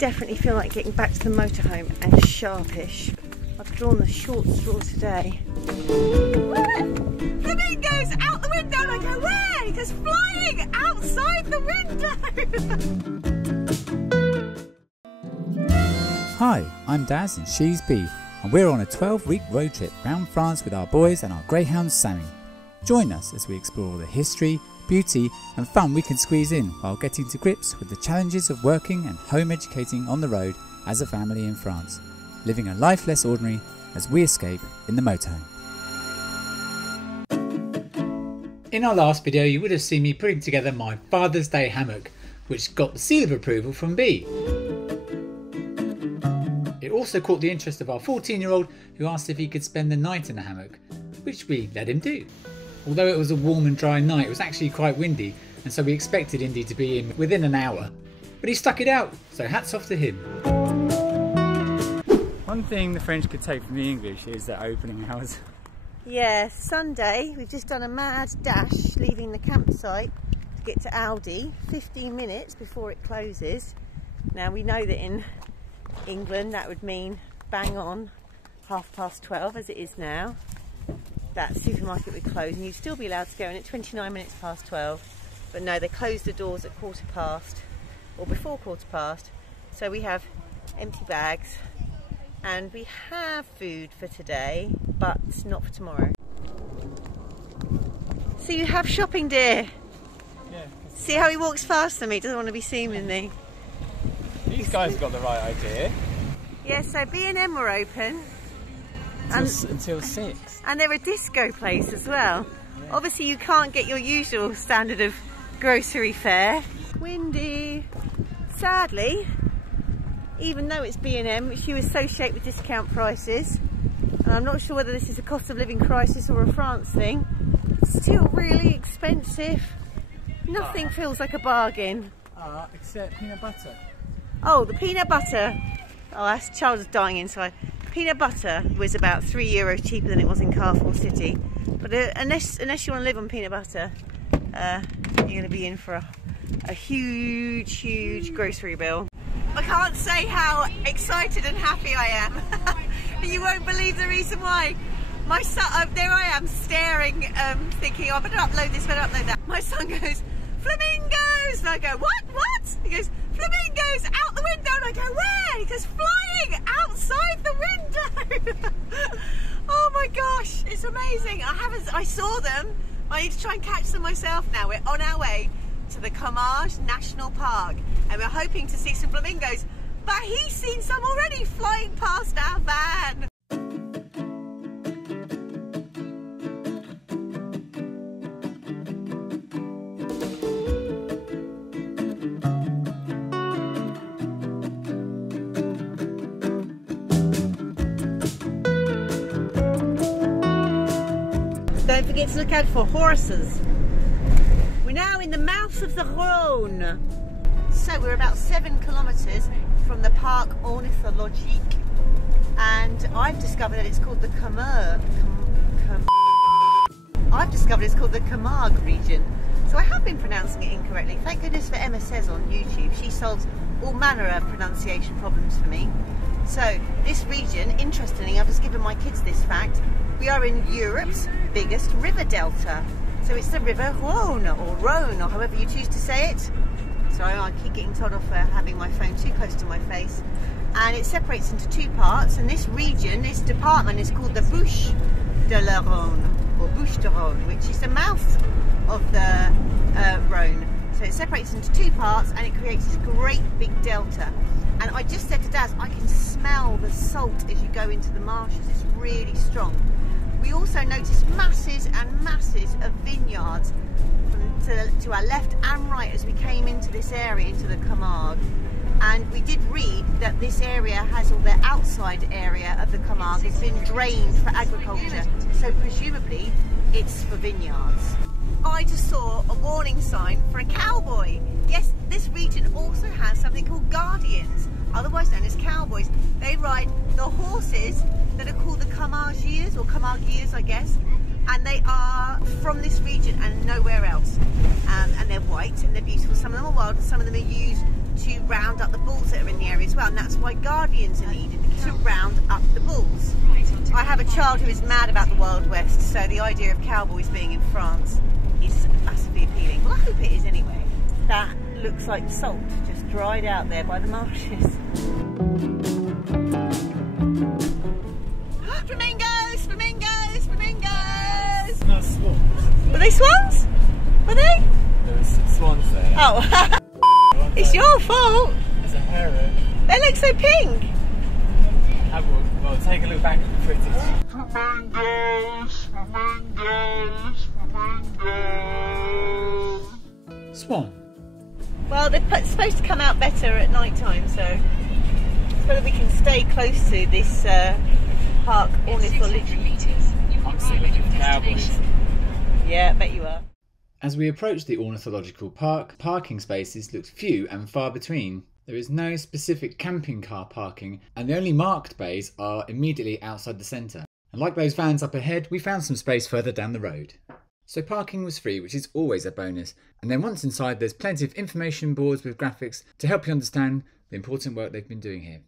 definitely feel like getting back to the motorhome and sharpish. I've drawn the short straw today. Flamingos out the window! And I go, where? He goes, flying outside the window! Hi, I'm Daz and she's Bee, and we're on a 12-week road trip round France with our boys and our greyhound Sammy. Join us as we explore the history, beauty and fun we can squeeze in while getting to grips with the challenges of working and home educating on the road as a family in France, living a life less ordinary as we escape in the motorhome. In our last video you would have seen me putting together my Father's Day hammock, which got the seal of approval from Bee. It also caught the interest of our 14-year-old who asked if he could spend the night in the hammock, which we let him do. Although it was a warm and dry night, it was actually quite windy, and so we expected Indy to be in within an hour. But he stuck it out, so hats off to him. One thing the French could take from the English is their opening hours. Yeah, Sunday, we've just done a mad dash leaving the campsite to get to Aldi, 15 minutes before it closes. Now we know that in England that would mean bang on 12:30 as it is now. That supermarket would close and you'd still be allowed to go in at 29 minutes past 12, but no, they closed the doors at 15:15 or before 15:15. So we have empty bags and we have food for today, but not for tomorrow. So you have shopping, dear. Yeah. See how he walks faster than me, doesn't want to be seen with me. These guys have got the right idea. Yeah, so B&M were open. Until 6. And they're a disco place as well. Yeah. Obviously you can't get your usual standard of grocery fare. Windy. Sadly, even though it's B&M, which you associate with discount prices, and I'm not sure whether this is a cost of living crisis or a France thing, it's still really expensive. Nothing feels like a bargain. Except peanut butter. Oh, the peanut butter. Oh, that child is dying inside. Peanut butter was about €3 cheaper than it was in Carrefour City. But unless you want to live on peanut butter, you're going to be in for a huge grocery bill. I can't say how excited and happy I am. You won't believe the reason why. My son, there I am staring, thinking, oh, I better upload this, better upload that. My son goes, flamingos! And I go, what? He goes, flamingos out the window! And I go, where? He goes, flying outside the window! Oh my gosh, it's amazing. I saw them. I need to try and catch them myself now. We're on our way to the Kamar National Park and we're hoping to see some flamingos, but he's seen some already flying past our van. Don't forget to look out for horses. We're now in the mouth of the Rhône. So we're about 7 kilometres from the park Ornithological, and I've discovered that it's called the Kamar Region. So I have been pronouncing it incorrectly. Thank goodness for Emma Says on YouTube. She solves all manner of pronunciation problems for me. So this region, interestingly, I've just given my kids this fact, we are in Europe's biggest river delta. So it's the River Rhône, or Rhône, or however you choose to say it. Sorry, I keep getting told off for having my phone too close to my face. And it separates into 2 parts, and this region, this department is called the Bouches de la Rhône, or Bouches de Rhône, which is the mouth of the Rhône. So it separates into 2 parts and it creates this great big delta. And I just said to Daz, I can smell the salt as you go into the marshes, it's really strong. We also noticed masses and masses of vineyards to our left and right as we came into this area, into the Carmargue. And we did read that this area has all the outside area of the Carmargue has been drained for agriculture, so presumably it's for vineyards. I just saw a warning sign for a cowboy. Yes, this region also has something called guardians, otherwise known as cowboys. They ride the horses that are called the Camargues, or Carmargues I guess, and they are from this region and nowhere else. And they're white and they're beautiful. Some of them are wild and some of them are used to round up the bulls that are in the area as well, and that's why guardians are needed, to round up the bulls. I have a child who is mad about the Wild West, so the idea of cowboys being in France is massively appealing. Well, I hope it is anyway. That looks like salt just dried out there by the marshes. Flamingos! Flamingos! Flamingos! No, swans. Were they swans? Were they? There were some swans there. Oh, it's your fault. There's a heron. They look so pink. Well, take a look back at the footage. Flamingos, flamingos, flamingos. Swan. Well, they're supposed to come out better at night time, so whether we can stay close to this park ornithological. I'm seeing the cowboys. Yeah, I bet you are. As we approach the Ornithological Park, parking spaces looked few and far between. There is no specific camping car parking, and the only marked bays are immediately outside the centre. And like those vans up ahead, we found some space further down the road. So parking was free, which is always a bonus. And then once inside, there's plenty of information boards with graphics to help you understand the important work they've been doing here.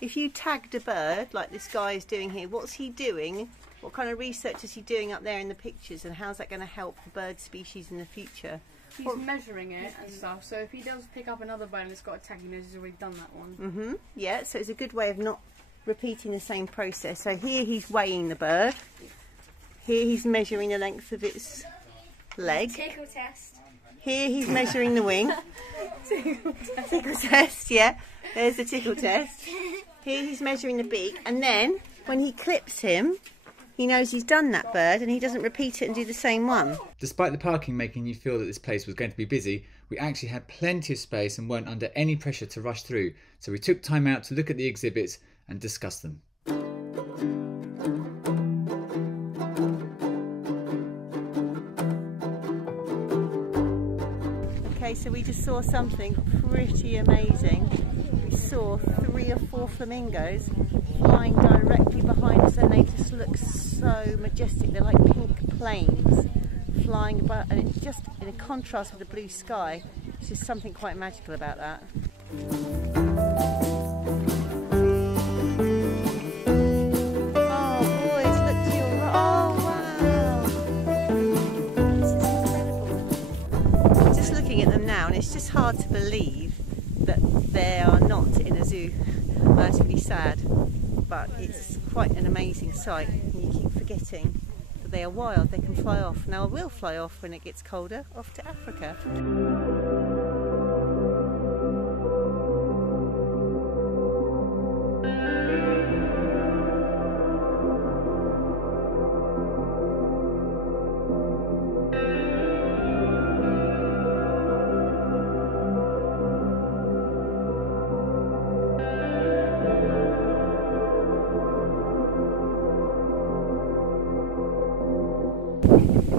If you tagged a bird, like this guy is doing here, what's he doing? What kind of research is he doing up there in the pictures, and how's that going to help the bird species in the future? He's measuring it and stuff, so if he does pick up another bird and it's got a tag, he knows he's already done that one. Yeah, so it's a good way of not repeating the same process. So here he's weighing the bird. Here he's measuring the length of its leg. Tickle test. Here he's measuring the wing. Tickle test, yeah. There's the tickle test. Here he's measuring the beak, and then when he clips him, he knows he's done that bird and he doesn't repeat it and do the same one. Despite the parking making you feel that this place was going to be busy, we actually had plenty of space and weren't under any pressure to rush through, so we took time out to look at the exhibits and discuss them. Okay, so we just saw something pretty amazing. We saw 3 or 4 flamingos flying directly behind us, and they just look so majestic. They're like pink planes flying above, and it's just in a contrast with the blue sky. It's just something quite magical about that. Oh boys, look to your right. Oh wow, this is incredible. Just looking at them now, and it's just hard to believe that they are not in a zoo. That's really sad, but it's quite an amazing sight, and you keep forgetting that they are wild. They can fly off. Now I will fly off when it gets colder, off to Africa.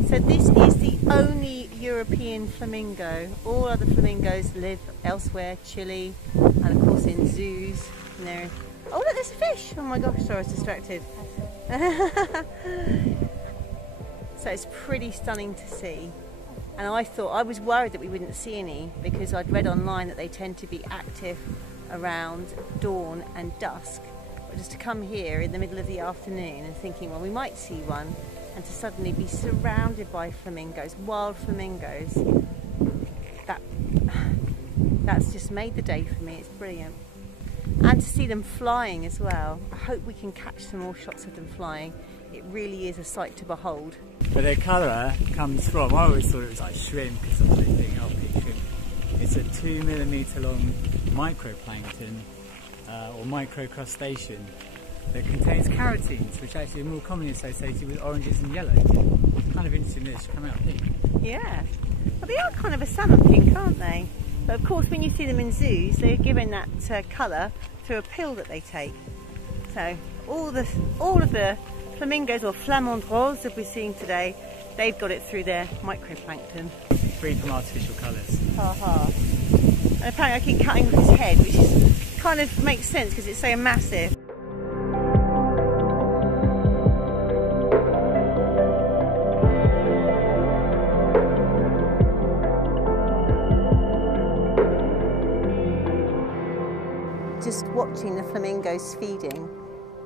So this is the only European flamingo. All other flamingos live elsewhere, Chile, and of course in zoos. And they're... Oh look, there's a fish! Oh my gosh, sorry, I was distracted. So it's pretty stunning to see. And I was worried that we wouldn't see any, because I'd read online that they tend to be active around dawn and dusk. But just to come here in the middle of the afternoon and thinking, well, we might see one, and to suddenly be surrounded by flamingos, wild flamingos, that's just made the day for me. It's brilliant. And to see them flying as well. I hope we can catch some more shots of them flying. It really is a sight to behold. But their colour comes from, I always thought it was like shrimp, because that's what they think, oh, pink shrimp. It's a 2mm long microplankton or microcrustacean that contains carotenes, which actually are more commonly associated with oranges and yellows. It's kind of interesting that it's come out pink. Yeah, well, they are kind of a salmon pink, aren't they? But of course, when you see them in zoos, they're given that colour through a pill that they take. So all of the flamingos, or flamand roses that we're seeing today, they've got it through their microplankton. Free from artificial colours. Ha ha. And apparently I keep cutting off his head, which is kind of makes sense because it's so massive. just watching the flamingos feeding,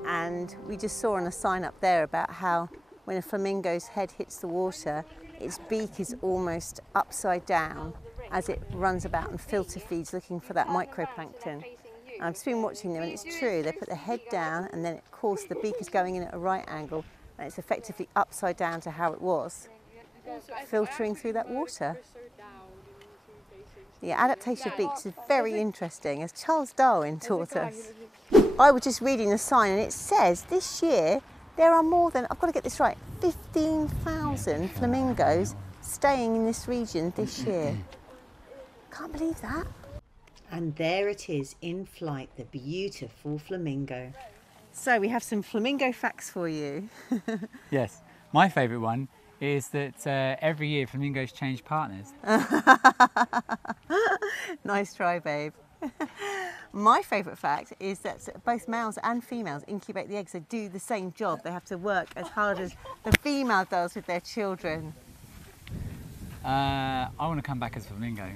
and we just saw on a sign up there about how when a flamingo's head hits the water, its beak is almost upside down as it runs about and filter feeds looking for that microplankton. I've just been watching them, and it's true. They put the head down, and then of course the beak is going in at a right angle, and it's effectively upside down to how it was, filtering through that water. The adaptation of beaks is very interesting, as Charles Darwin taught us. I was just reading the sign, and it says this year there are more than, I've got to get this right, 15,000 flamingos staying in this region this year. Can't believe that. And there it is in flight, the beautiful flamingo. So we have some flamingo facts for you. Yes, my favourite one is that every year flamingos change partners. Nice try, babe. My favourite fact is that both males and females incubate the eggs. They do the same job. They have to work as hard as the female does with their children. I want to come back as flamingo.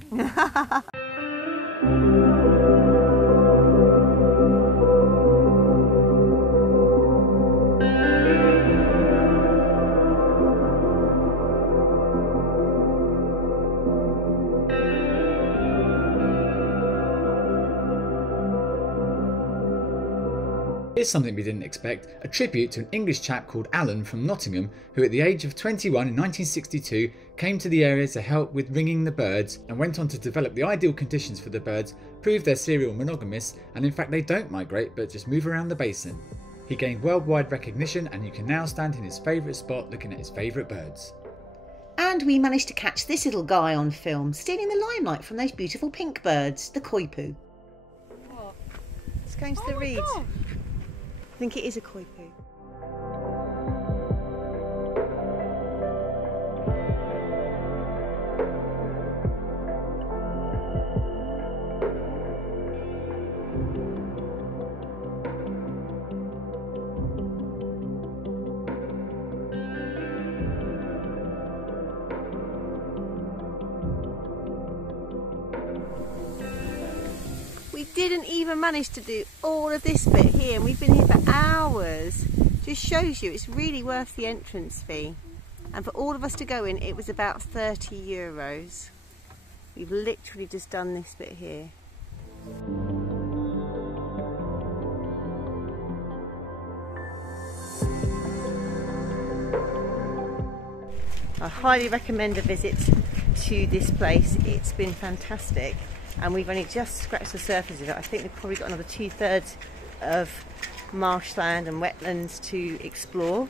Here's something we didn't expect, a tribute to an English chap called Allan from Nottingham, who at the age of 21 in 1962 came to the area to help with ringing the birds and went on to develop the ideal conditions for the birds, prove they're serial monogamous, and in fact they don't migrate but just move around the basin. He gained worldwide recognition, and you can now stand in his favourite spot looking at his favourite birds. And we managed to catch this little guy on film, stealing the limelight from those beautiful pink birds, the koipu. What? It's going to the reeds. I think it is a koipu. We didn't even manage to do all of this bit here, and we've been here for hours. Just shows you it's really worth the entrance fee. And for all of us to go in, it was about €30. We've literally just done this bit here. I highly recommend a visit to this place. It's been fantastic. And we've only just scratched the surface of it. I think we've probably got another 2/3 of marshland and wetlands to explore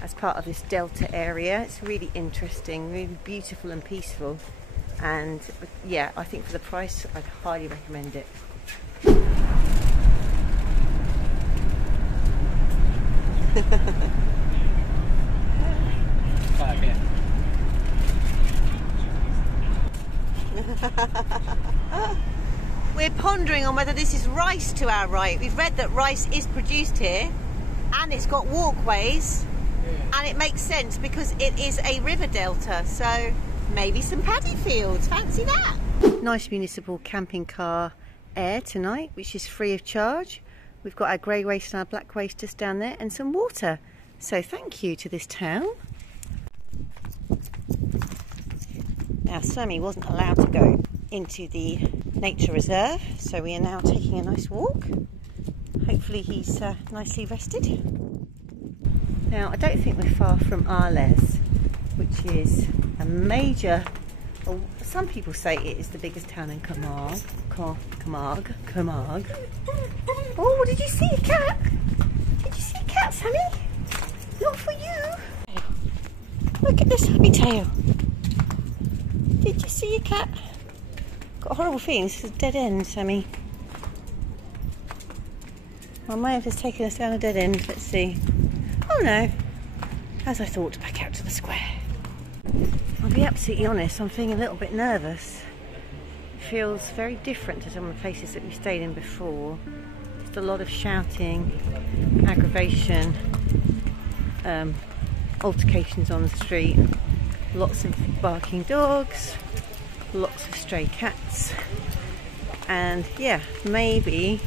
as part of this delta area. It's really interesting, really beautiful and peaceful. And yeah, I think for the price, I'd highly recommend it. We're pondering on whether this is rice to our right. We've read that rice is produced here, and it's got walkways, and it makes sense because it is a river delta, so maybe some paddy fields. Fancy that. Nice municipal camping car air tonight, which is free of charge. We've got our grey waste and our black waste just down there, and some water. So thank you to this town. Now Sammy wasn't allowed to go into the nature reserve, so we are now taking a nice walk. Hopefully he's nicely rested. Now I don't think we're far from Arles, which is a major, well, some people say it is the biggest town in Carmargue. Carmargue. Oh, did you see a cat? Did you see a cat, Sammy? Not for you. Look at this happy tail. Did you see a cat? Got a horrible feeling this is a dead end, Sammy. I might have just taken us down a dead end. Let's see. Oh no. As I thought, back out to the square. I'll be absolutely honest, I'm feeling a little bit nervous. It feels very different to some of the places that we stayed in before. Just a lot of shouting, aggravation, altercations on the street, lots of barking dogs, lots of stray cats, and yeah, maybe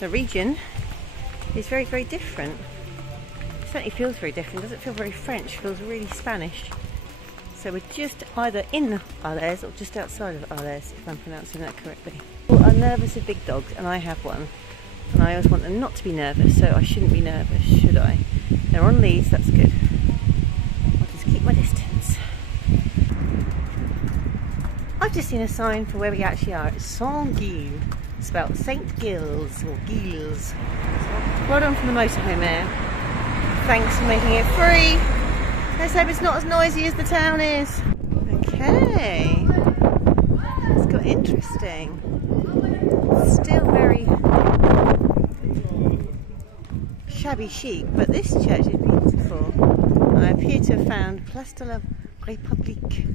the region is very, very different. It certainly feels very different. It doesn't feel very French, it feels really Spanish. So we're just either in Alès or just outside of Alès, if I'm pronouncing that correctly. People are nervous of big dogs, and I have one. And I always want them not to be nervous, so I shouldn't be nervous, should I? They're on leads, that's good. I'll just keep my distance. I've just seen a sign for where we actually are. It's Saint-Gilles, spelled St. Gilles or Gilles. Well done from the motorhome there. Thanks for making it free. Let's hope it's not as noisy as the town is. Okay. It's got interesting. It's still very shabby chic, but this church is beautiful. I appear to have found Place de la République.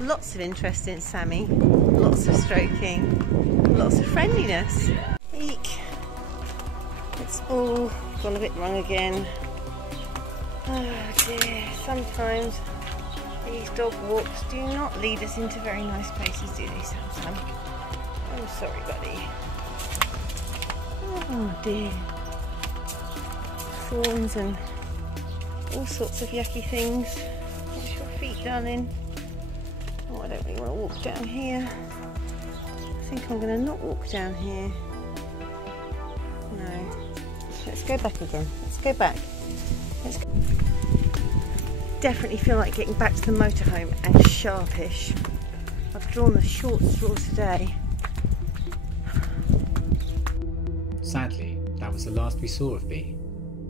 Lots of interest in Sammy, lots of stroking, lots of friendliness. Eek. It's all gone a bit wrong again. Oh dear, sometimes these dog walks do not lead us into very nice places, do they, Sam? I'm sorry, buddy. Oh dear. Thorns and all sorts of yucky things. Wash your feet, darling. Oh, I don't really want to walk down here. I think I'm going to not walk down here. No. Let's go back again. Let's go back. Let's go. Definitely feel like getting back to the motorhome and sharpish. I've drawn the short straw today. Sadly, that was the last we saw of Bee.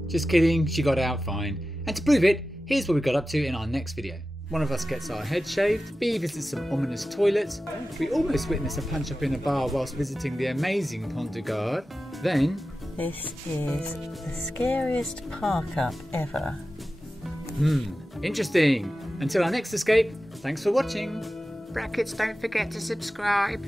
Just kidding, she got out fine. And to prove it, here's what we got up to in our next video. One of us gets our head shaved, Bee visits some ominous toilets, we almost witness a punch up in a bar whilst visiting the amazing Pont de Gare. Then... This is the scariest park up ever. Interesting. Until our next escape, thanks for watching. Brackets, don't forget to subscribe.